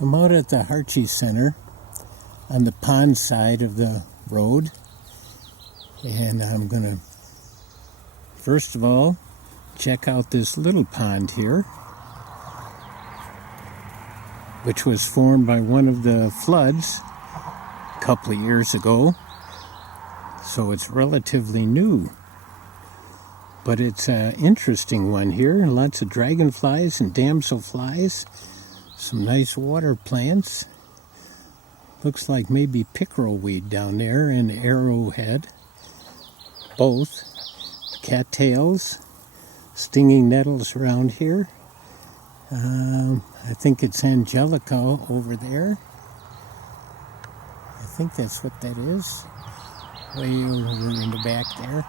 I'm out at the Hartje Center on the pond side of the road, and I'm going to first of all check out this little pond here, which was formed by one of the floods a couple of years ago, so it's relatively new. But it's an interesting one here. Lots of dragonflies and damselflies. Some nice water plants. Looks like maybe pickerelweed down there and arrowhead. Both. Cattails. Stinging nettles around here. I think it's angelica over there. I think that's what that is. Way over in the back there.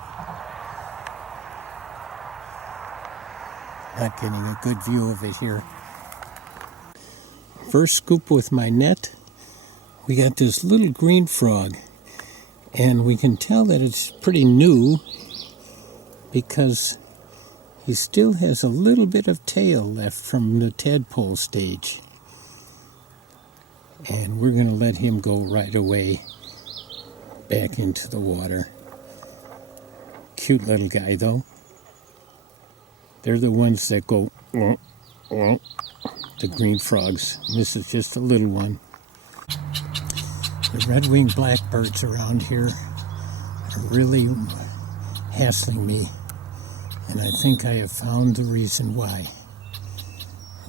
Not getting a good view of it here. First scoop with my net, we got this little green frog, and we can tell that it's pretty new because he still has a little bit of tail left from the tadpole stage, and we're going to let him go right away back into the water. Cute little guy though. They're the ones that go the green frogs. This is just a little one. The red-winged blackbirds around here are really hassling me, and I think I have found the reason why.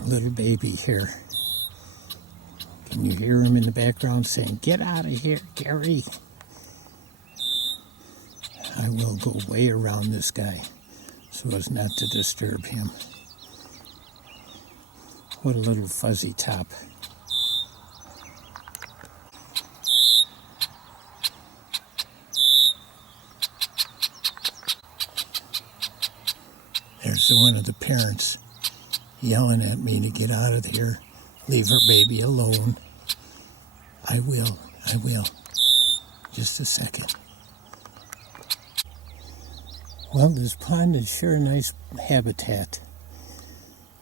A little baby here. Can you hear him in the background saying, "Get out of here, Gary"? I will go way around this guy so as not to disturb him. What a little fuzzy top. There's one of the parents yelling at me to get out of here. Leave her baby alone. I will. Just a second. Well, this pond is sure a nice habitat,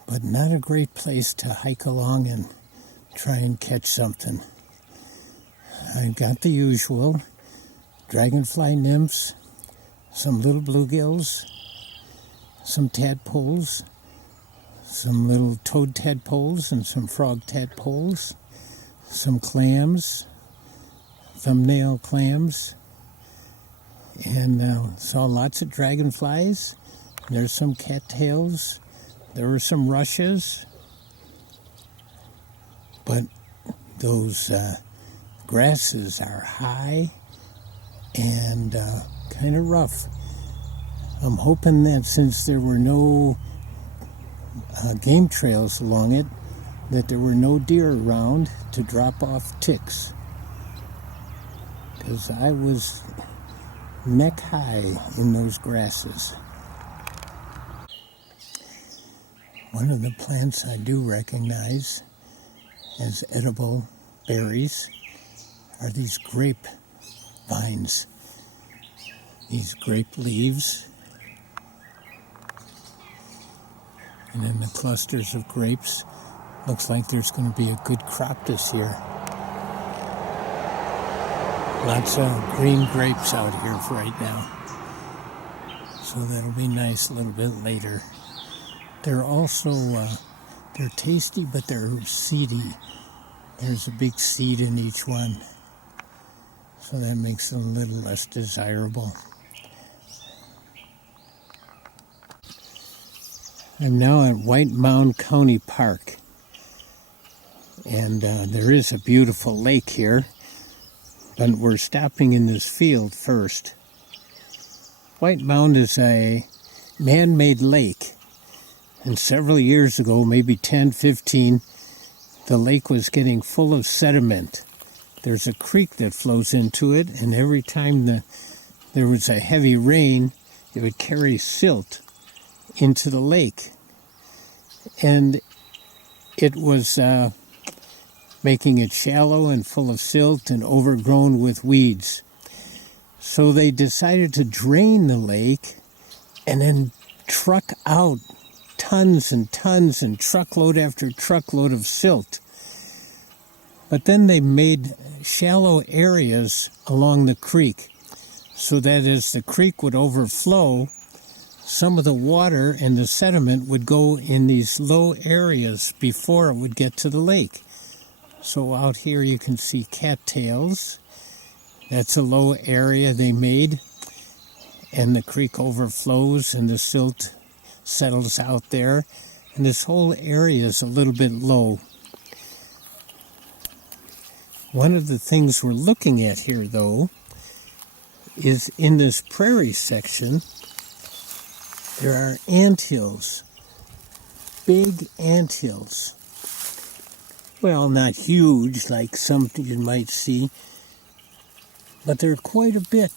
but not a great place to hike along and try and catch something. I've got the usual dragonfly nymphs, some little bluegills, some tadpoles, some little toad tadpoles and some frog tadpoles, some clams, thumbnail clams, and saw lots of dragonflies. There's some cattails. There were some rushes, but those grasses are high and kind of rough. I'm hoping that since there were no game trails along it, that there were no deer around to drop off ticks, because I was neck high in those grasses. One of the plants I do recognize as edible berries are these grape vines, these grape leaves, and then the clusters of grapes. Looks like there's going to be a good crop this year. Lots of green grapes out here for right now, so that'll be nice a little bit later. They're also, they're tasty, but they're seedy. There's a big seed in each one, so that makes them a little less desirable. I'm now at White Mound County Park, and there is a beautiful lake here, but we're stopping in this field first. White Mound is a man-made lake. And several years ago, maybe 10, 15, the lake was getting full of sediment. There's a creek that flows into it, and every time there was a heavy rain, it would carry silt into the lake. And it was making it shallow and full of silt and overgrown with weeds. So they decided to drain the lake and then truck out tons and tons and truckload after truckload of silt. But then they made shallow areas along the creek so that as the creek would overflow, some of the water and the sediment would go in these low areas before it would get to the lake. So out here you can see cattails. That's a low area they made, and the creek overflows and the silt settles out there, and this whole area is a little bit low. One of the things we're looking at here, though, is in this prairie section, there are anthills, big anthills. Well, not huge like some you might see, but they're quite a bit,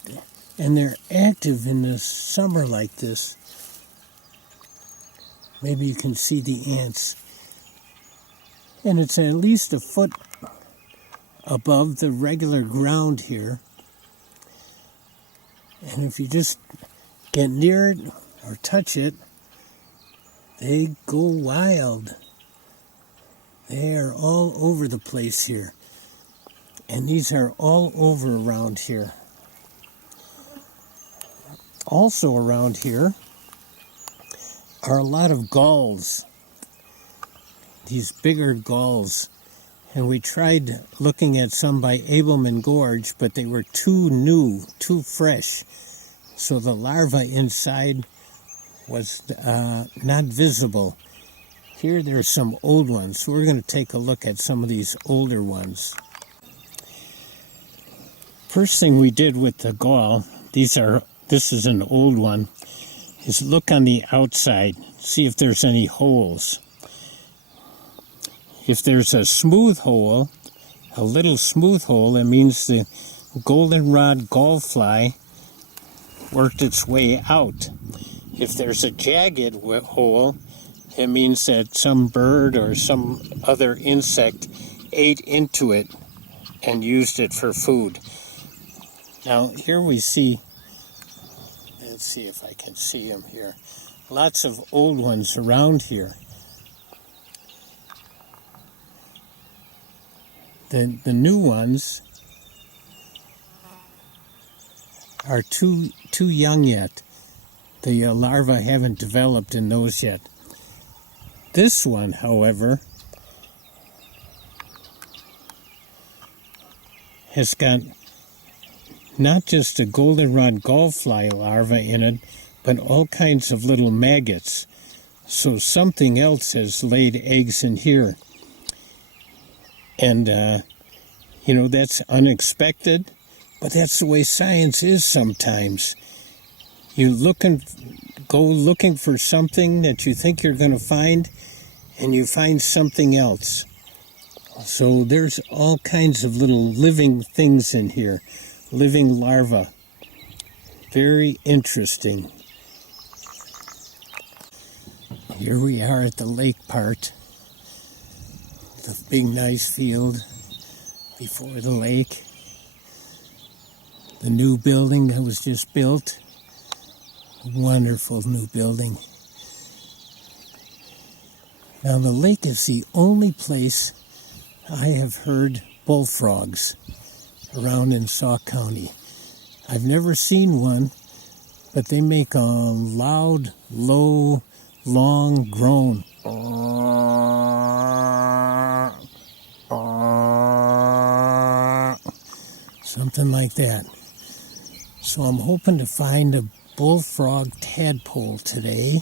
and they're active in the summer like this. Maybe you can see the ants. And it's at least a foot above the regular ground here. And if you just get near it or touch it, they go wild. They are all over the place here. And these are all over around here. Also around here are a lot of gulls. These bigger gulls. And we tried looking at some by Abelman Gorge, but they were too new, too fresh. So the larva inside was not visible. Here there's some old ones. So we're going to take a look at some of these older ones. First thing we did with the gall, this is an old one, is look on the outside, see if there's any holes. If there's a smooth hole, a little smooth hole, that means the goldenrod gallfly worked its way out. If there's a jagged hole, it means that some bird or some other insect ate into it and used it for food. Now here we see, let's see if I can see them here, lots of old ones around here. The new ones are too young yet. The larvae haven't developed in those yet. This one, however, has got not just a goldenrod gallfly larva in it, but all kinds of little maggots. So something else has laid eggs in here. And, that's unexpected, but that's the way science is sometimes. You go looking for something that you think you're going to find, and you find something else. So there's all kinds of little living things in here, living larvae. Very interesting. Here we are at the lake part. The big nice field before the lake. The new building that was just built. Wonderful new building. Now the lake is the only place I have heard bullfrogs around in Sauk County. I've never seen one, but they make a loud, low, long groan. Something like that. So I'm hoping to find a bullfrog tadpole today,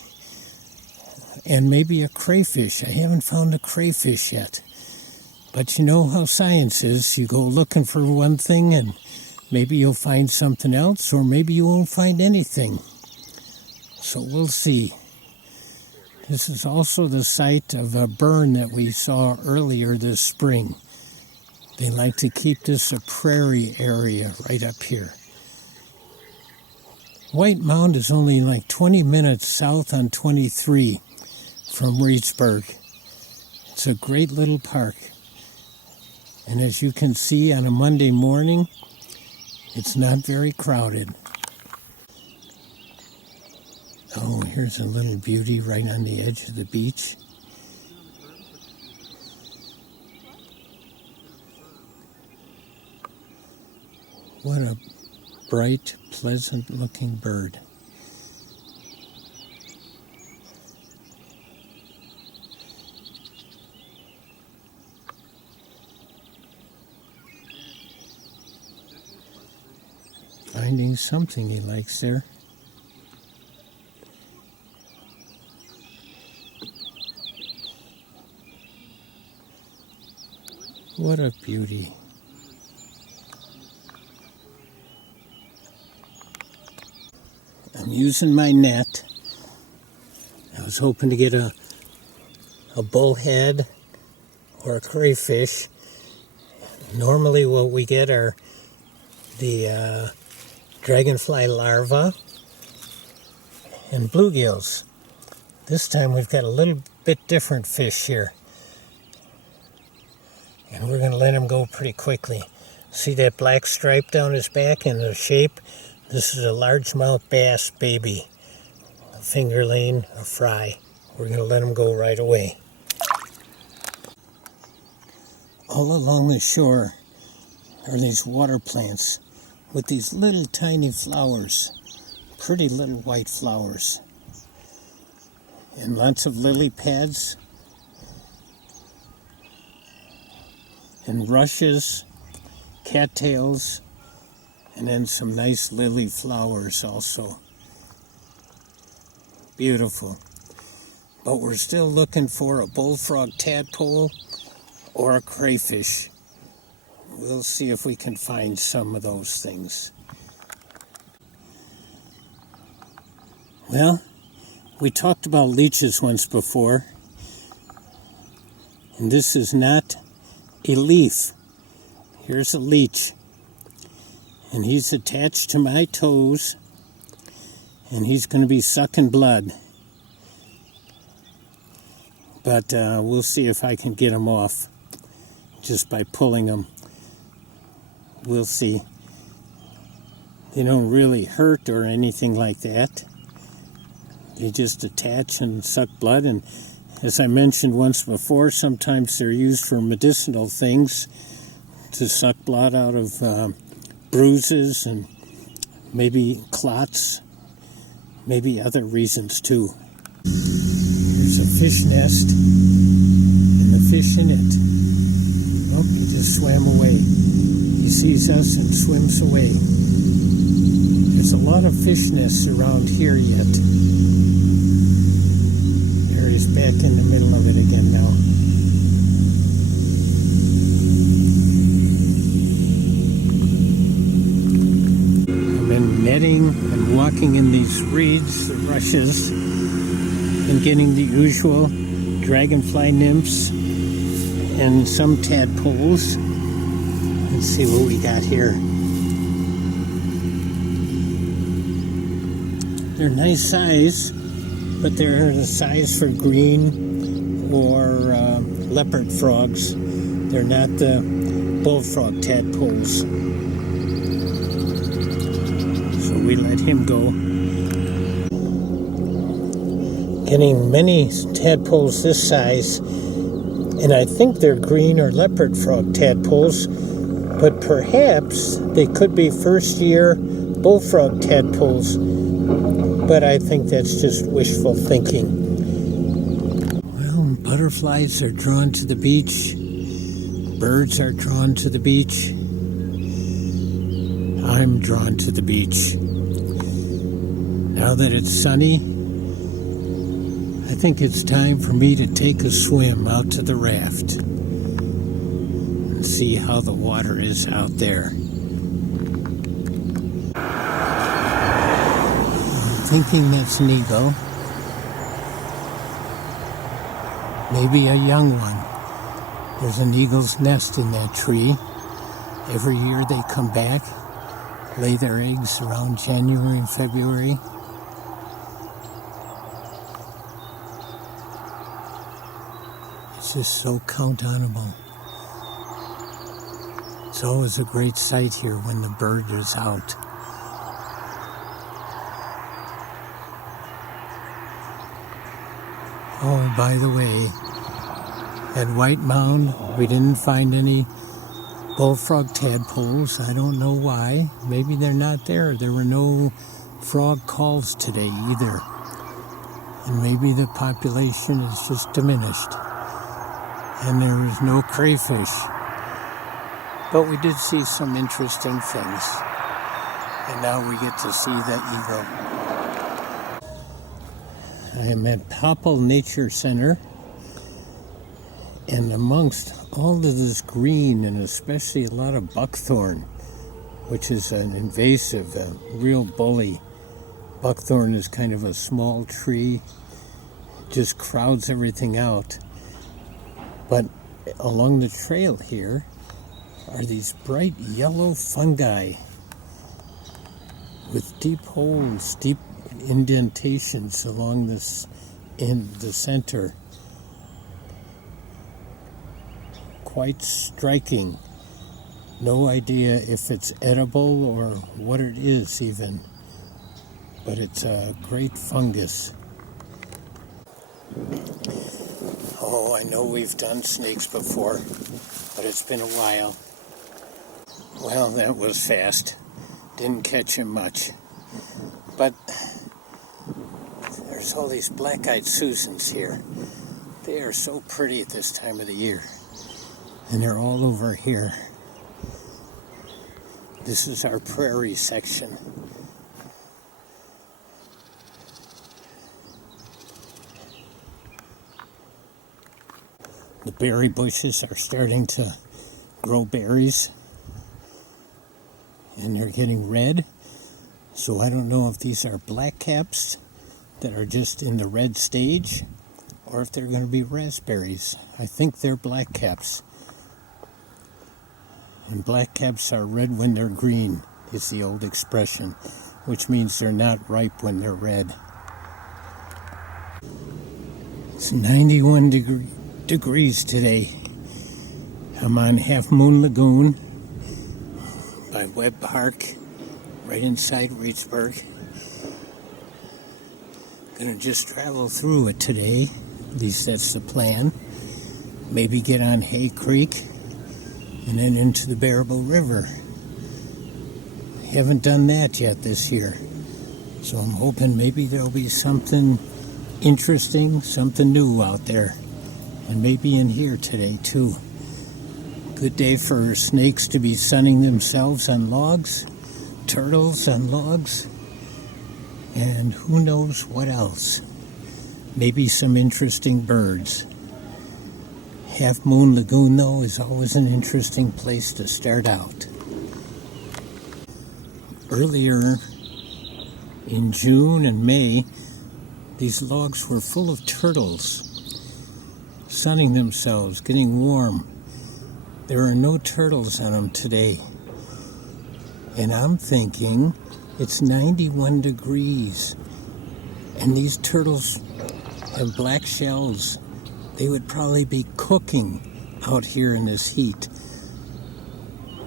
and maybe a crayfish. I haven't found a crayfish yet. But you know how science is. You go looking for one thing and maybe you'll find something else, or maybe you won't find anything. So we'll see. This is also the site of a burn that we saw earlier this spring. They like to keep this a prairie area right up here. White Mound is only like 20 minutes south on 23 from Reedsburg. It's a great little park. And as you can see on a Monday morning, it's not very crowded. Oh, here's a little beauty right on the edge of the beach. What a bright, pleasant-looking bird. Finding something he likes there. What a beauty. I'm using my net. I was hoping to get a bullhead or a crayfish. Normally what we get are the dragonfly larvae and bluegills. This time we've got a little bit different fish here. And we're going to let him go pretty quickly. See that black stripe down his back and the shape? This is a largemouth bass baby. A fingerling, a fry. We're going to let him go right away. All along the shore are these water plants with these little tiny flowers. Pretty little white flowers. And lots of lily pads. And rushes, cattails, and then some nice lily flowers also. Beautiful. But we're still looking for a bullfrog tadpole or a crayfish. We'll see if we can find some of those things. Well, we talked about leeches once before, and this is not a leaf. Here's a leech, and he's attached to my toes, and he's going to be sucking blood. But we'll see if I can get him off just by pulling him. We'll see. They don't really hurt or anything like that. They just attach and suck blood, and as I mentioned once before, sometimes they're used for medicinal things to suck blood out of bruises and maybe clots, maybe other reasons too. Here's a fish nest and the fish in it. Oh, he just swam away. He sees us and swims away. There's a lot of fish nests around here yet. He's back in the middle of it again now. I've been netting and walking in these reeds, the rushes, and getting the usual dragonfly nymphs and some tadpoles. Let's see what we got here. They're nice size, but they're the size for green or leopard frogs. They're not the bullfrog tadpoles. So we let him go. Getting many tadpoles this size, and I think they're green or leopard frog tadpoles, but perhaps they could be first-year bullfrog tadpoles. But I think that's just wishful thinking. Well, butterflies are drawn to the beach. Birds are drawn to the beach. I'm drawn to the beach. Now that it's sunny, I think it's time for me to take a swim out to the raft and see how the water is out there. Thinking that's an eagle. Maybe a young one. There's an eagle's nest in that tree. Every year they come back, lay their eggs around January and February. It's just so count-onable. It's always a great sight here when the bird is out. Oh, by the way, at White Mound, we didn't find any bullfrog tadpoles. I don't know why. Maybe they're not there. There were no frog calls today either. And maybe the population is just diminished. And there was no crayfish. But we did see some interesting things. And now we get to see the eagle. I am at Popple Nature Center. And amongst all of this green, and especially a lot of buckthorn, which is an invasive, a real bully. Buckthorn is kind of a small tree, just crowds everything out. But along the trail here are these bright yellow fungi with deep holes, deep indentations along this in the center. Quite striking. No idea if it's edible or what it is even, but it's a great fungus. Oh, I know we've done snakes before, but it's been a while. Well, that was fast. Didn't catch him much. But there's all these black-eyed Susans here. They are so pretty at this time of the year. And they're all over here. This is our prairie section. The berry bushes are starting to grow berries. And they're getting red. So I don't know if these are blackcaps that are just in the red stage, or if they're going to be raspberries. I think they're blackcaps. And blackcaps are red when they're green, is the old expression, which means they're not ripe when they're red. It's 91 degrees today. I'm on Half Moon Lagoon by Webb Park, right inside Reedsburg. Gonna just travel through it today. At least that's the plan. Maybe get on Hay Creek and then into the Baraboo River. Haven't done that yet this year. So I'm hoping maybe there'll be something interesting, something new out there. And maybe in here today too. Good day for snakes to be sunning themselves on logs, turtles on logs, and who knows what else. Maybe some interesting birds. Half Moon Lagoon, though, is always an interesting place to start out. Earlier in June and May, these logs were full of turtles, sunning themselves, getting warm. There are no turtles on them today. And I'm thinking it's 91 degrees. And these turtles have black shells. They would probably be cooking out here in this heat.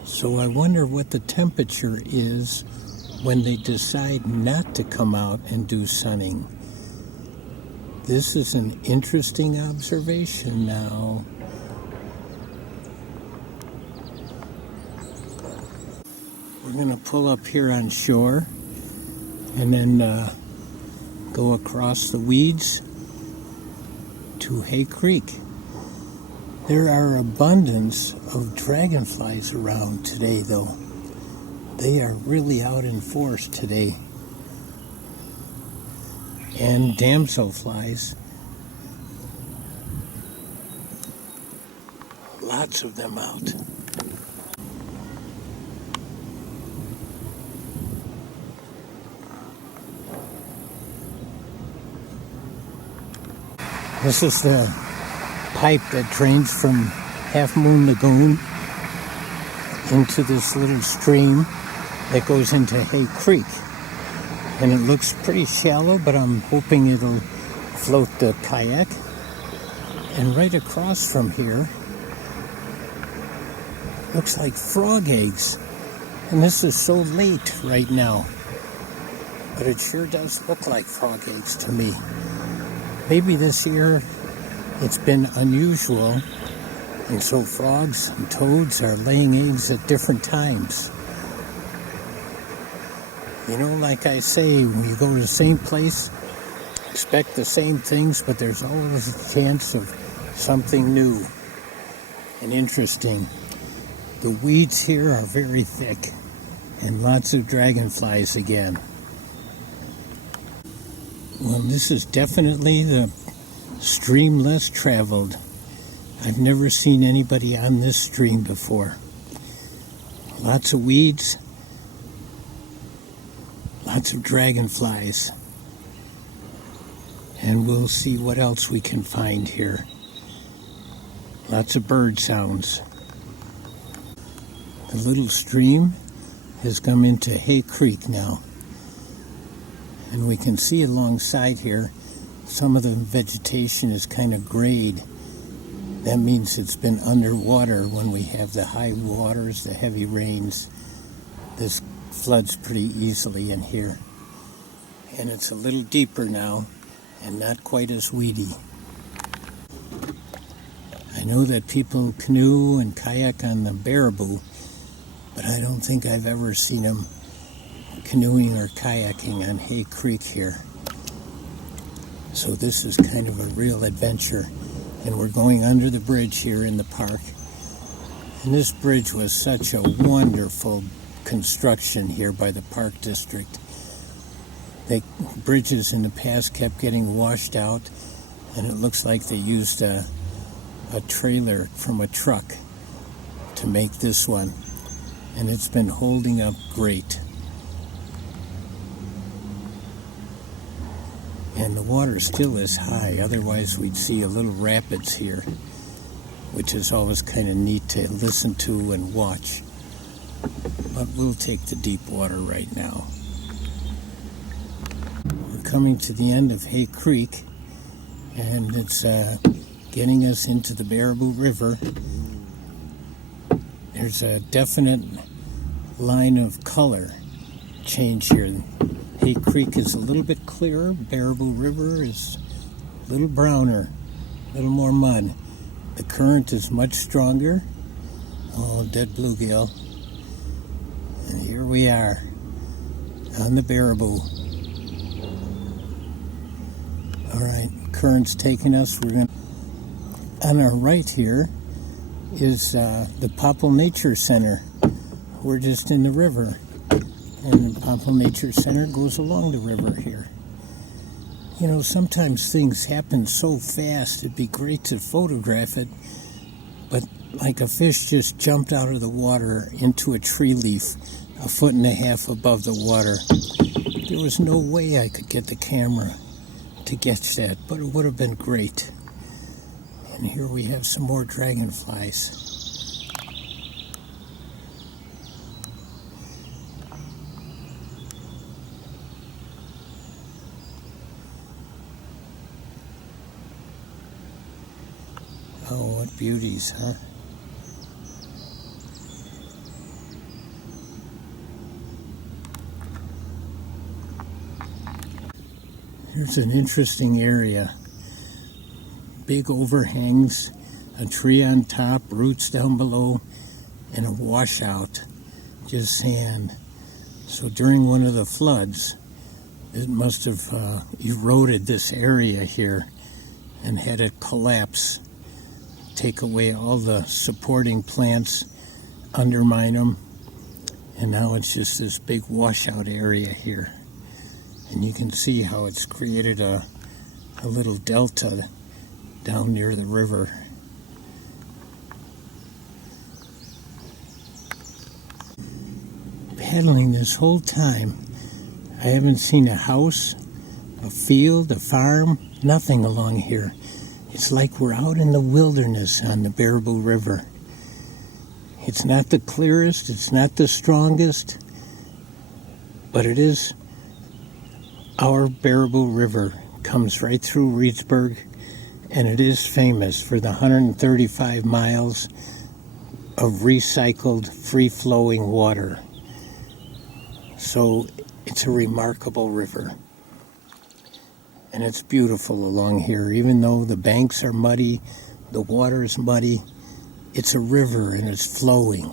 So I wonder what the temperature is when they decide not to come out and do sunning. This is an interesting observation now. We're going to pull up here on shore and then go across the weeds to Hay Creek. There are abundance of dragonflies around today, though. They are really out in force today. And damselflies. Lots of them out. This is the pipe that drains from Half Moon Lagoon into this little stream that goes into Hay Creek. And it looks pretty shallow, but I'm hoping it'll float the kayak. And right across from here, looks like frog eggs. And this is so late right now, but it sure does look like frog eggs to me. Maybe this year it's been unusual And so frogs and toads are laying eggs at different times. You know, like I say, when you go to the same place, expect the same things, but there's always a chance of something new and interesting. The weeds here are very thick, and lots of dragonflies again. Well, this is definitely the stream less traveled. I've never seen anybody on this stream before. Lots of weeds, lots of dragonflies. And we'll see what else we can find here. Lots of bird sounds. The little stream has come into Hay Creek now. And we can see alongside here, some of the vegetation is kind of grayed. That means it's been underwater when we have the high waters, the heavy rains. This floods pretty easily in here. And it's a little deeper now and not quite as weedy. I know that people canoe and kayak on the Baraboo, but I don't think I've ever seen them canoeing or kayaking on Hay Creek here. So this is kind of a real adventure. And we're going under the bridge here in the park. And this bridge was such a wonderful construction here by the park district. The bridges in the past kept getting washed out, and it looks like they used a trailer from a truck to make this one. And it's been holding up great. And the water still is high, otherwise we'd see a little rapids here, which is always kind of neat to listen to and watch. But we'll take the deep water right now. We're coming to the end of Hay Creek, and it's getting us into the Baraboo River. There's a definite line of color change here. Hay Creek is a little bit clearer. Baraboo River is a little browner, a little more mud. The current is much stronger. Oh, dead bluegill. And here we are on the Baraboo. All right, current's taking us. On our right here is the Popple Nature Center. We're just in the river. And the Popple Nature Center goes along the river here. You know, sometimes things happen so fast, it'd be great to photograph it, but like a fish just jumped out of the water into a tree leaf 1.5 feet above the water. There was no way I could get the camera to catch that, but it would have been great. And here we have some more dragonflies. Oh, what beauties, huh? Here's an interesting area. Big overhangs, a tree on top, roots down below, and a washout, just sand. So during one of the floods, it must have eroded this area here and had it collapse. Take away all the supporting plants, undermine them, and now it's just this big washout area here. And you can see how it's created a little delta down near the river. Paddling this whole time, I haven't seen a house, a field, a farm, nothing along here. It's like we're out in the wilderness on the Baraboo River. It's not the clearest, it's not the strongest, but it is our Baraboo River. Comes right through Reedsburg, and it is famous for the 135 miles of recycled, free-flowing water. So it's a remarkable river. And it's beautiful along here. Even though the banks are muddy, the water is muddy, It's a river and it's flowing.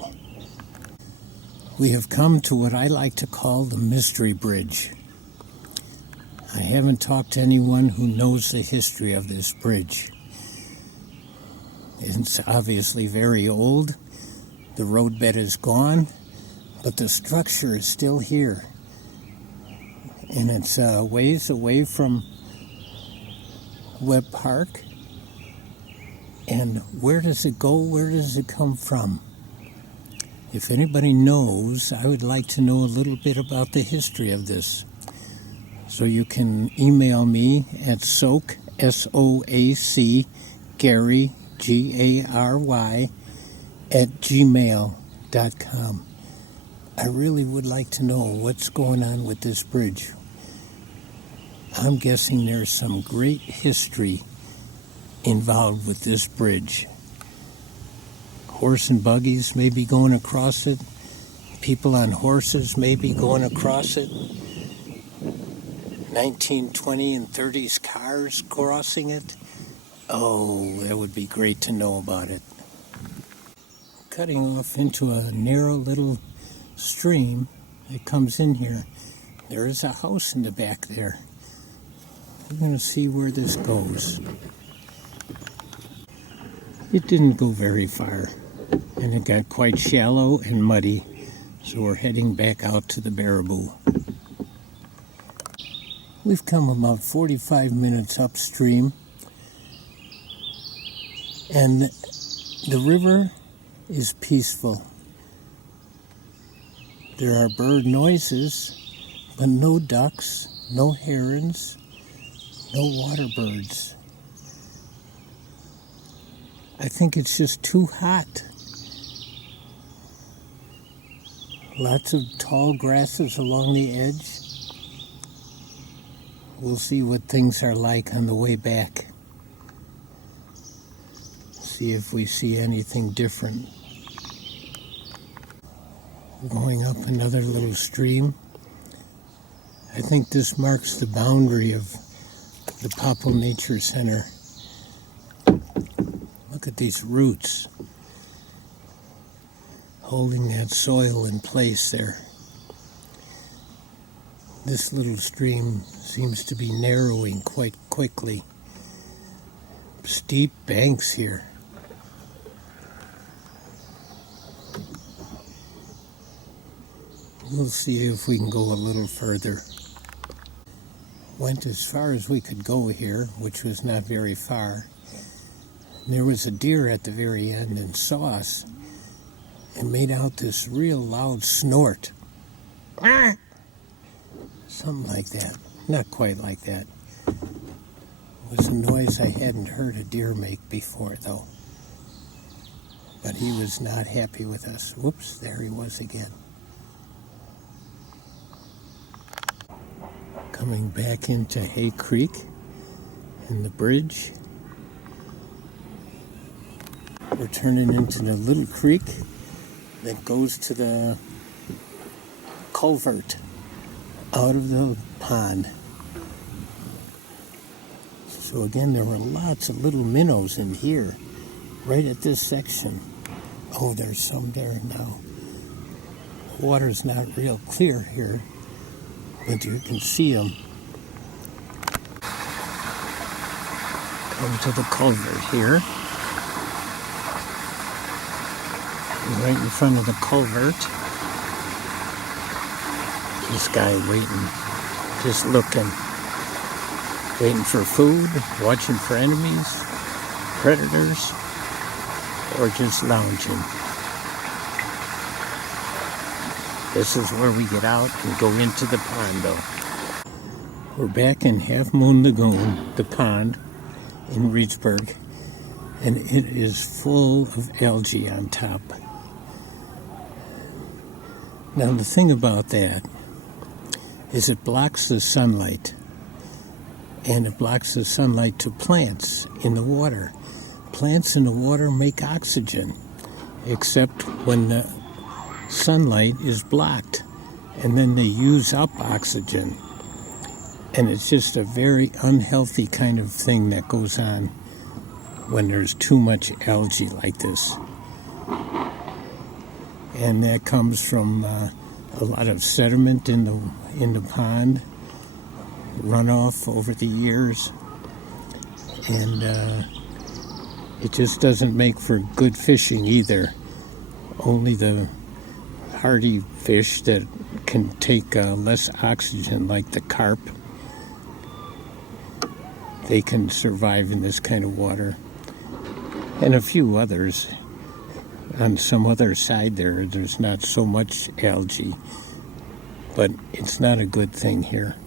We have come to what I like to call the Mystery Bridge. I haven't talked to anyone who knows the history of this bridge. It's obviously very old. The roadbed is gone, but the structure is still here. And it's ways away from Webb Park. And where does it go? Where does it come from? If anybody knows, I would like to know a little bit about the history of this. So you can email me at soak, S-O-A-C, Gary, G-A-R-Y, at gmail.com. I really would like to know what's going on with this bridge. I'm guessing there's some great history involved with this bridge. Horse and buggies may be going across it. People on horses may be going across it. 1920 and 30s cars crossing it. Oh, that would be great to know about it. Cutting off into a narrow little stream that comes in here. There is a house in the back there. We're going to see where this goes. It didn't go very far, and it got quite shallow and muddy, so we're heading back out to the Baraboo. We've come about 45 minutes upstream, and the river is peaceful. There are bird noises, but no ducks, no herons, no water birds. I think it's just too hot. Lots of tall grasses along the edge. We'll see what things are like on the way back. See if we see anything different. Going up another little stream. I think this marks the boundary of the Popple Nature Center. Look at these roots holding that soil in place there. This little stream seems to be narrowing quite quickly. Steep banks here. We'll see if we can go a little further. Went as far as we could go here, which was not very far. There was a deer at the very end and saw us and made out this real loud snort. Something like that. Not quite like that. It was a noise I hadn't heard a deer make before, though. But he was not happy with us. Whoops, there he was again. Coming back into Hay Creek and the bridge. We're turning into the little creek that goes to the culvert out of the pond. So again, there were lots of little minnows in here, right at this section. Oh, there's some there now. The water's not real clear here, but you can see them. Come to the culvert here. Right in front of the culvert. This guy waiting, just looking. Waiting for food, watching for enemies, predators, or just lounging. This is where we get out and go into the pond, though. We're back in Half Moon Lagoon, the pond in Reedsburg, and it is full of algae on top. Now, the thing about that is it blocks the sunlight, and it blocks the sunlight to plants in the water. Plants in the water make oxygen, except when the sunlight is blocked, and then they use up oxygen. And it's just a very unhealthy kind of thing that goes on when there's too much algae like this. and that comes from a lot of sediment in the pond, runoff over the years, and it just doesn't make for good fishing either. Only the hardy fish that can take less oxygen, like the carp, they can survive in this kind of water. And a few others. On some other side there's not so much algae, but it's not a good thing here.